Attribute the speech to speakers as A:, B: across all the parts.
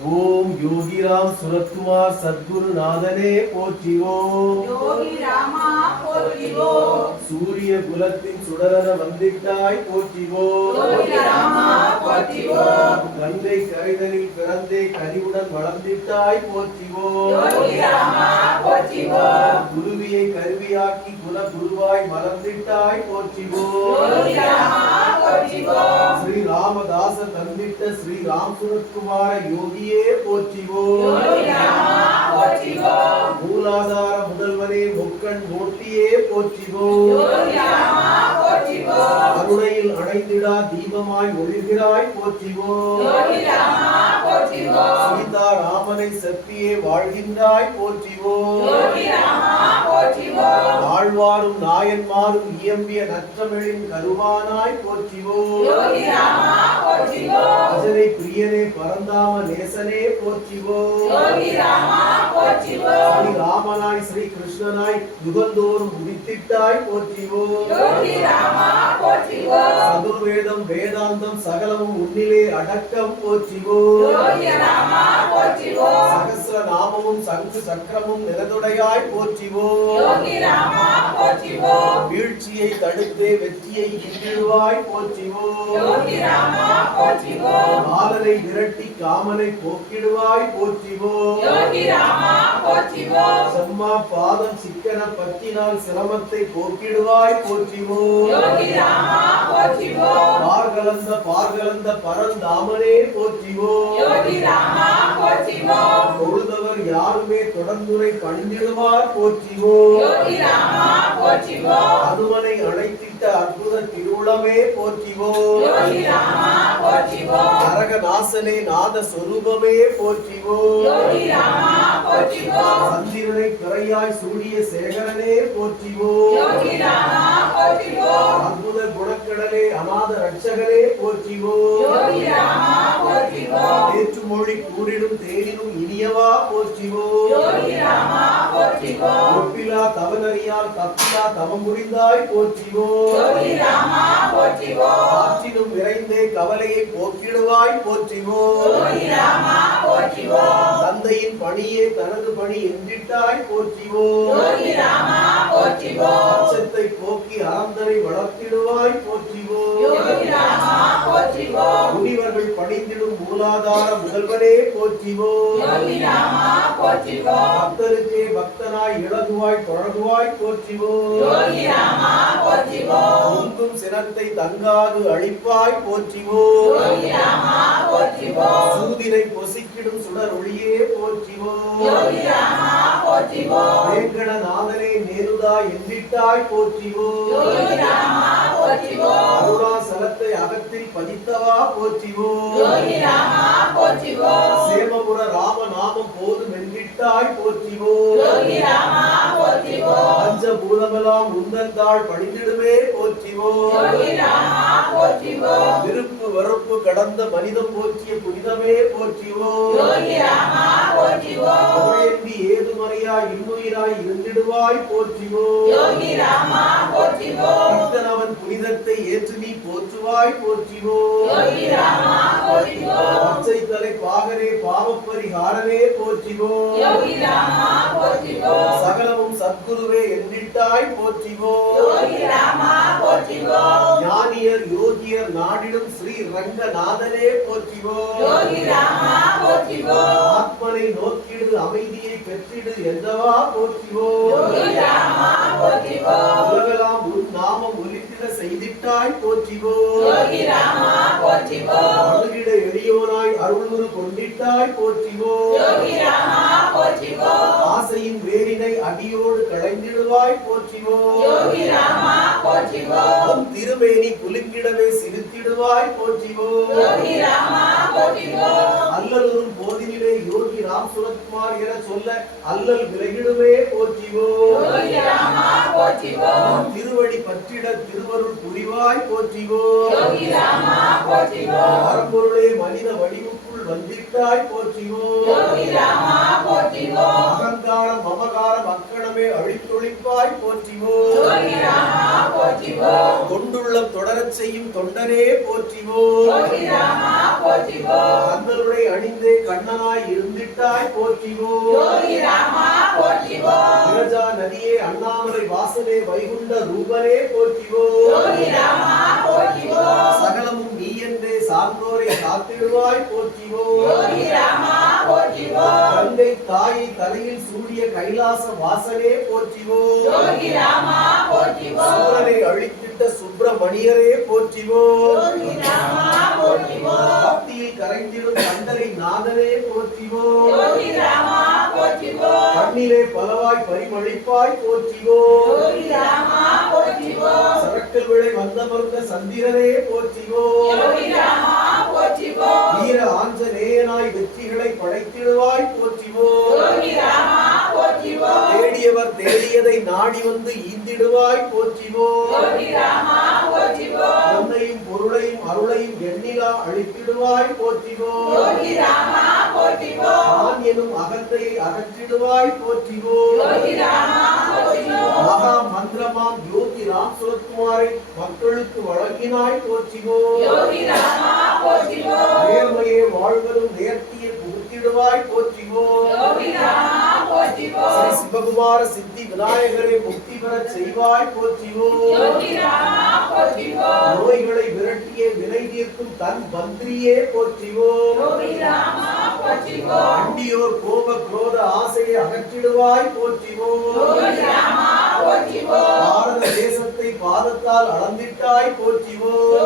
A: ஓம் யோகிராம் சுரத்குமார் சத்குரு நாதனே
B: போற்றிவோம்
A: சூரிய குலத்தின் சுடரன வந்திட்டாய்
B: போற்றிவோம்
A: கங்கை கரைதலில் பிறந்தே கனிவுடன் வளர்ந்திட்டாய்
B: போற்றிவோம்
A: குருவியை கருவியாக்கி குல குருவாய் மலர்ந்திட்டாய்
B: போற்றிவோம்
A: ஸ்ரீ ராமதாச தந்திட்ட ஸ்ரீ ராம் சுரத்குமார யோகியே
B: போற்றிவோம்.
A: மூலாதார முதல்வனே முக்கண் மூர்த்தியே போற்றிவோம். கருணையில் அணைந்திடா தீபமாய் ஒளிர்கிறாய் போற்றிவோம். சீதா ராமனை செப்பியே வாழ்கின்றாய் போற்றிவோம்.
B: யோகி ராமா போற்றிவோம்
A: வாழ்வாரும் நாயன்மாரும் இயம்பிய நற்றமிழின் கருவானாய் போற்றிவோம் அஜனை பிரியனே பரந்தாம நேசனே போற்றிவோம் ஸ்ரீ ராமனாய் ஸ்ரீ கிருஷ்ணனாய் யுகந்தோறும் உதித்திட்டாய் போற்றிவோம் சதுர்வேதம் வேதாந்தம் சகலமும் உன்னிலே அடக்கம் போற்றிவோம்
B: போற்றிவோம்
A: சகசிர நாமமும் சங்கு சக்கரமும் நிலதுடையாய் போற்றிவோம்
B: போற்றிவோம்
A: வீழ்ச்சியை தடுத்தே வெற்றியை இங்கிடுவாய் போற்றிவோம்
B: போற்றிவோம்
A: காலனை விரட்டி காமனை போக்கிடுவாய் போற்றிவோம் செம்மா பாதம் சிக்கன பத்தினால் சிரமத்தை போக்கிடுவாய் போற்றிவோம் பார்கலந்த பார்கலந்த பரந்தாமனே போற்றிவோம் தொழுதவர் யாருமே தொடர்ந்துரை பணிந்திடுவார் போற்றிவோம் அனுமனை அழைத்திட்ட அற்புத திருவுளமே போற்றிவோம் நரக நாசனே நாத சொரூபமே போற்றிவோம்
B: யோகி ராமா போற்றிவோம்
A: சந்திரனை பிறையாய் சூரிய சேகரனே போற்றிவோம்
B: யோகி ராமா
A: குணக்கடலே அநாத ரட்சகரே போற்றிவோம் நேற்று மொழி கூறிடும் தேனினும் இனியவா போற்றிவோம் ஒப்பிலா தவனறியால் தப்பிலா தவம் புரிந்தாய் போற்றிவோம் ஆற்றினும் விரைந்தே கவலையை போக்கிடுவாய் போற்றிவோம் தந்தையின் பணியே தனது பணி என்றிட்டாய் போற்றிவோம் அச்சத்தை போக்கி அறந்தனை வளர்த்திடுவாய் போற்றிவோம் முதல்வனே போற்றிவோம் பக்தருக்கே பக்தனாய் இழகுவாய் தொழகுவாய் போற்றிவோம் சினத்தை தங்காது அழிப்பாய் போற்றிவோம் சூதினை பொசிக்கிடும் சுடர் ஒளியே போற்றிவோம்
B: யோகி ராமா போற்றிவோம்
A: வேங்கட நாதனே நேருதா என்றிட்டாய் போற்றிவோம்
B: யோகி ராமா போற்றிவோம்
A: அருணாசலத்தை அகத்தில் பதித்தவா போற்றிவோம்.
B: யோகி ராமா
A: சேமபுர ராமநாமம் போதும் என்றிட்டாய்
B: ராமா போற்றிவோம்
A: பஞ்சபூதமெல்லாம் உந்தந்தாள் பணிந்திடுமே போற்றிவோம் விருப்பு வெறுப்பு கடந்த மனிதம் போற்றிய புனிதமே போற்றிவோம் புகழேந்தி ஏதுமறையா இன்னுயிராய் இருந்திடுவாய் போற்றிவோம் பித்தனவன் புனிதத்தை ஏற்று நீ போற்றுவாய் போற்றிவோம் பச்சை தலை பாகரே பாவப்பரிகாரமே போற்றிவோம் சகலமும் சத்குருவே
B: ராமா போற்றிவோம்
A: ஞானியர் யோகியர் நாடிடும் ஸ்ரீ ரங்கநாதனே போற்றிவோம் ஆத்மனை நோக்கிடு அமைதியை பெற்றிடு என்றவா
B: ராமா போற்றிவோம்
A: உலகலாம் உன் நாமம் ஒலித்திட செய்திட்டாய் போற்றிவோம் அழுகிட அருள்முறு கொண்டிட்டாய் போற்றிவோம் ஆசையின் வேரினை அடியோடு களைந்திடுவாய் உன் திருமேனி குலுங்கிடவே சிரித்திடுவாய் போற்றிவோம்
B: யோகி ராமா போற்றிவோம்
A: அல்லலுறும் போதினிலே யோகி ராம் சுரத்குமார் என சொல்ல அல்லல் விலகிடுவே போற்றிவோம் திருவடி பற்றிட திருவருள் புரிவாய் போற்றிவோம் பரம்பொருளே மனித வடிவுக்குள் வந்திட்டாய் போற்றிவோம் அகங்காரம் மமகாரம் அக்கணமே அழித்தொழிப்பாய் போற்றிவோம் தொண்டுள்ளம் தொடரச் செய்யும் தொண்டனே போற்றிவோம்
B: யோகி ராமா போற்றிவோம்
A: கந்தருடை அணிந்தே கண்ணனாய் இருந்திட்டாய் போற்றிவோம் விரஜா நதியே அண்ணாமலை வாசலே வைகுண்ட ரூபனே போற்றிவோம் சகலமும்
B: யோகி ராமா போற்றிவோம்
A: கங்கை தாயை தலையில் சூடிய கைலாச வாசலே போற்றிவோம் சூரனை அழித்திட்ட சுப்பிரமணியரே போற்றிவோம் பக்தியில் கரைந்திடும்
B: யோகி ராமா போற்றிவோம்
A: கண்ணிலே பலவாய் பரிமளிப்பாய் போற்றிவோம். சரக்கல் விளை வந்தமர்ந்த சந்திரனே போற்றிவோம். வீர ஆஞ்சநேயனாய் வெற்றிகளை படைத்திடுவாய் போற்றிவோம். தேடியவர் தேடியதை நாடி வந்து ஈந்திடுவாய் போற்றிவோம். பொன்னையும் பொருளையும் அருளையும் எண்ணிலா அழித்திடுவாய் போற்றிவோம். நான் எனும் அகந்தையை அகற்றிடுவாய் போற்றிவோம் மகா மந்திரமாம் யோகி ராம் சுரத்குமாரை மக்களுக்கு வழங்கினாய் போற்றிவோம் நேர்மையே வாழ்வதும் நேர்த்தியை புகுத்திடுவாய் போற்றிவோம் சிவகுமார சித்தி விநாயகரை முக்தி பெறச் செய்வாய் போற்றிவோம் நோய்களை விரட்டிய வினை தீர்க்கும் தன்
B: ராமா போற்றிவோம்
A: அண்டியோர் கோப குரோத ஆசையை அகற்றிடுவாய் போற்றிவோம். பாரத தேசத்தை பாதத்தால் அளந்திட்டாய் போற்றிவோம்.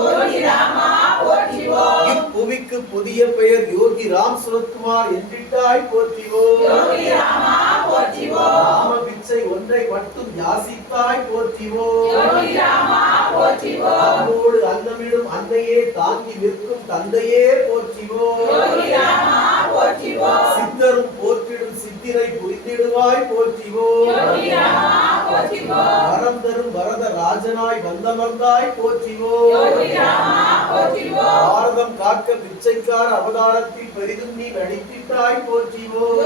A: இப்புவிக்கு புதிய பெயர் யோகி ராம் சுரத்குமார் என்றிட்டாய் போற்றிவோம்.
B: யோகி ராமா
A: பிச்சை ஒன்றை மட்டும் யாசித்தாய் நம்மோடு அன்னமிடும் அன்னையே தாங்கி நிற்கும் தந்தையே போற்றிவோம். சித்தரும் போற்றிடும் சித்திரை புரிந்திடுவாய் போற்றிவோம் வரம் தரும் வரத ராஜனாய் வந்தமர்ந்தாய் போற்றிவோம் பாரதம் காக்க பிச்சைக்கார அவதாரத்தில் பெரிதும் நீ நடித்திட்டாய் போற்றிவோம்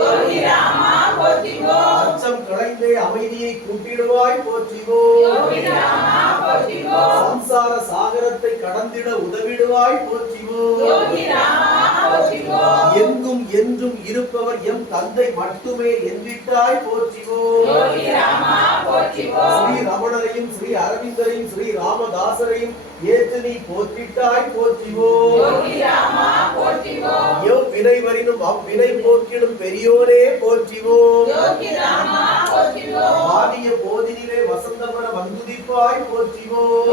A: அச்சம் களைந்தே அமைதியை கூட்டிடுவாய் போற்றிவோம் சம்சார சாகரத்தை கடந்திட உதவிடுவாய் போற்றிவோம் எங்கும் என்றும் இருப்பவர் எம் தந்தை மட்டுமே என்றிட்டாய் போற்றிவோம் ஸ்ரீ ரமணரையும் ஸ்ரீ அரவிந்தரையும் ஸ்ரீ ராமதாசரையும் ஏற்று நீ போற்றிட்டாய் போற்றிவோம் எவ் வினை வரினும் அவ்வினை போக்கிடும் பெரியோரே போற்றிவோம் ஆடிய போதினிலே வசந்தமன வந்துதிப்பாய் போற்றிவோம்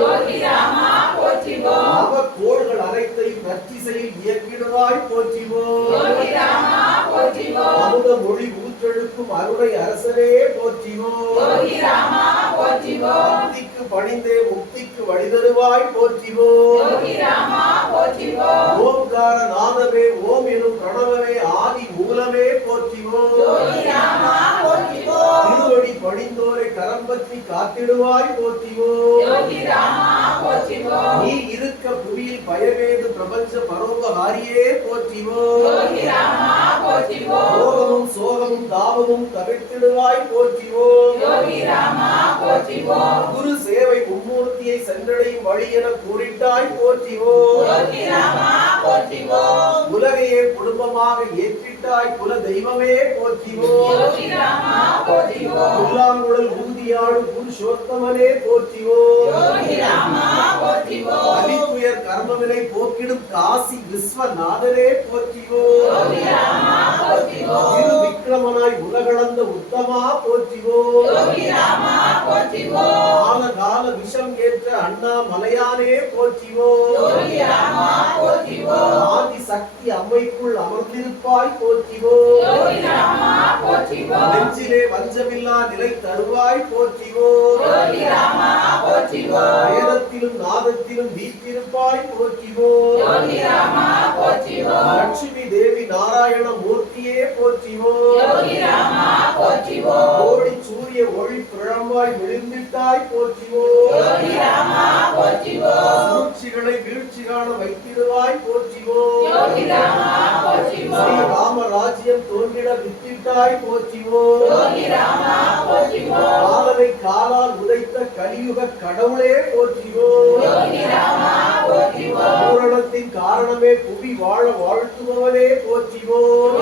A: நற்றிசையில் இயக்கிடுவாய் போற்றிவோம் அமுத மொழி ஊற்றெடுக்கும் அருளை அரசரே போற்றிவோம் பக்திக்கு பணிந்தே முக்திக்கு வழிதருவாய் போற்றிவோம் ஓம்கார நாதமே ஓம் எனும் பிரணவமே ஆதி மூலமே போற்றிவோம் காத்திடுவாய் போற்றிவோம் நீ இருக்க புவியில் பயவேது பிரபஞ்ச பரோபகாரியே போற்றிவோம் சோகமும் தாபமும் தவிர்த்திடுவாய் போற்றிவோம் குரு சேவை மும்மூர்த்தியை சென்றடையும் வழி என கூறிட்டாய் போற்றிவோம் உலகையே குடும்பமாக ஏற்றிட்டாய் குல தெய்வமே போற்றிவோம் புல்லாங்குழல் ஊதியாடும்
B: யோகி ராமா போற்றிவோம்
A: அலித்துயர் கர்மவினை போக்கிடும் காசி விஸ்வநாதனே திரு விக்ரமனாய் உலகளந்த உத்தமா போற்றிவோம் கால கால விஷம் ஏற்ற அண்ணா மலையானே போற்றிவோம் ஆதி சக்தி அம்மைக்குள் அமர்ந்திருப்பாய்
B: ராமா போற்றிவோம்
A: நெஞ்சிலே வஞ்சமில்லா நிலை தருவாய் போற்றிவோம் வேதத்திலும் நாதத்திலும் வீற்றிருப்பாய் போற்றிவோம் லட்சுமி தேவி நாராயண மூர்த்தியே போற்றிவோம் கோடி சூரிய ஒளி பிழம்பாய் விழுந்திட்டாய் போற்றிவோம் சூழ்ச்சிகளை வீழ்ச்சி காண வைத்திடுவாய் போற்றிவோம் ஸ்ரீ ராம ராஜ்யம் தோன்றிட வித்திட்டாய் போற்றிவோம் காலனை காலால் கொடுத்த கலியுக கடவுளே போற்றிவோரணத்தின் காரணமே புவி வாழ வாழ்த்துபவனே போற்றிவோம்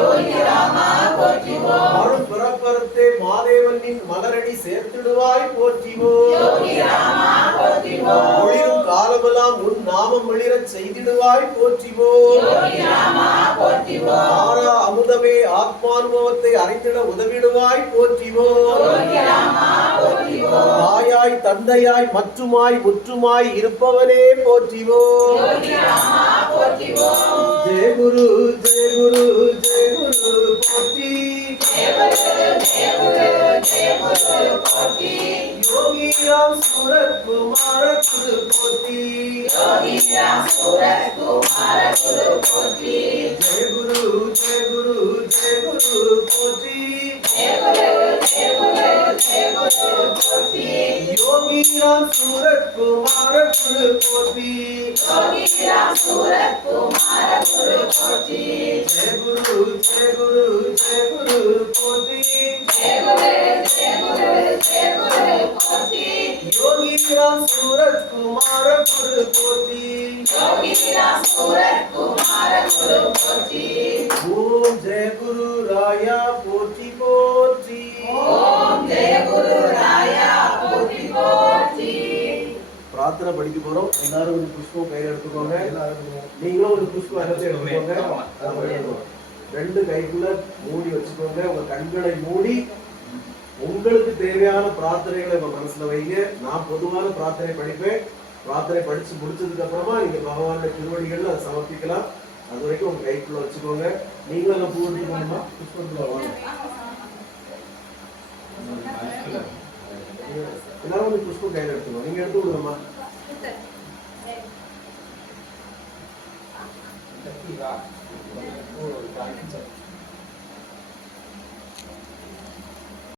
A: பிறப்பரத்தே மாதேவனின்
B: மலரடி சேர்த்திடுவாய் போற்றிவோம்
A: காலமெல்லாம் உன் நாமம் வெளிரச் செய்திடுவாய் போற்றிவோம் அமுதமே ஆத்மானுபவத்தை அறிந்திட உதவிடுவாய் போற்றிவோம்
B: தாயா
A: தாயாய் தந்தையாய் மற்றுமாய் முற்றுமாய் இருப்பவனே போற்றிவோம்.
B: யோகி ராமா போற்றிவோம்
A: ஜெய குரு ஜெய குரு ஜெய குரு போற்றி.
B: தேவரு தேவரு தேவரு போற்றி
A: யோகி ராம் சூரத் குமார குரு போற்றி
B: யோகி ராம் சூரத் குமார குரு போற்றி
A: ஜெய குரு ஜெய குரு ஜெய குரு போற்றி
B: தேவரு தேவரு தேவரு போற்றி
A: யோகி ராம் சூரத் குமார குரு போற்றி
B: யோகி ராம் சூரத் குமார குரு போற்றி
A: ஜெய குரு ஜெய குரு ஜெய குரு யோகி ராம் சூரத் குமார குரு போற்றி.
B: யோகி சூரத் குமார குரு போற்றி
A: ஓம் ஜெய குரு ராயா
B: ஓம் ஜெய குரு ராயா
A: பிரார்த்தனை படிக்க போறோம். எல்லாரும் ஒரு புஷ்பம் கையில எடுத்துக்கோங்க. நீங்களும் ஒரு புஷ்பம் எடுத்து எடுத்துக்கோங்க. ரெண்டு கைக்குள்ள மூடி வச்சுக்கோங்க. உங்க கண்களை மூடி உங்களுக்கு தேவையான பிரார்த்தனைகளை உங்க மனசுல வைங்க. நான் பொதுவான பிரார்த்தனை படிப்பேன். பிரார்த்தனை படிச்சு முடிச்சதுக்கு அப்புறமா நீங்க பகவான திருவடிகள் அதை சமர்ப்பிக்கலாம். அது வரைக்கும் உங்க கைக்குள்ள வச்சுக்கோங்க. நீங்களும் அங்க பூ எடுத்துக்கணுமா புஷ்பத்துல வாங்க. எல்லாரும் வந்து புஷ்பம் கையில் எடுத்துக்கோங்க நீங்க எடுத்து விடுங்கம்மா Thank you.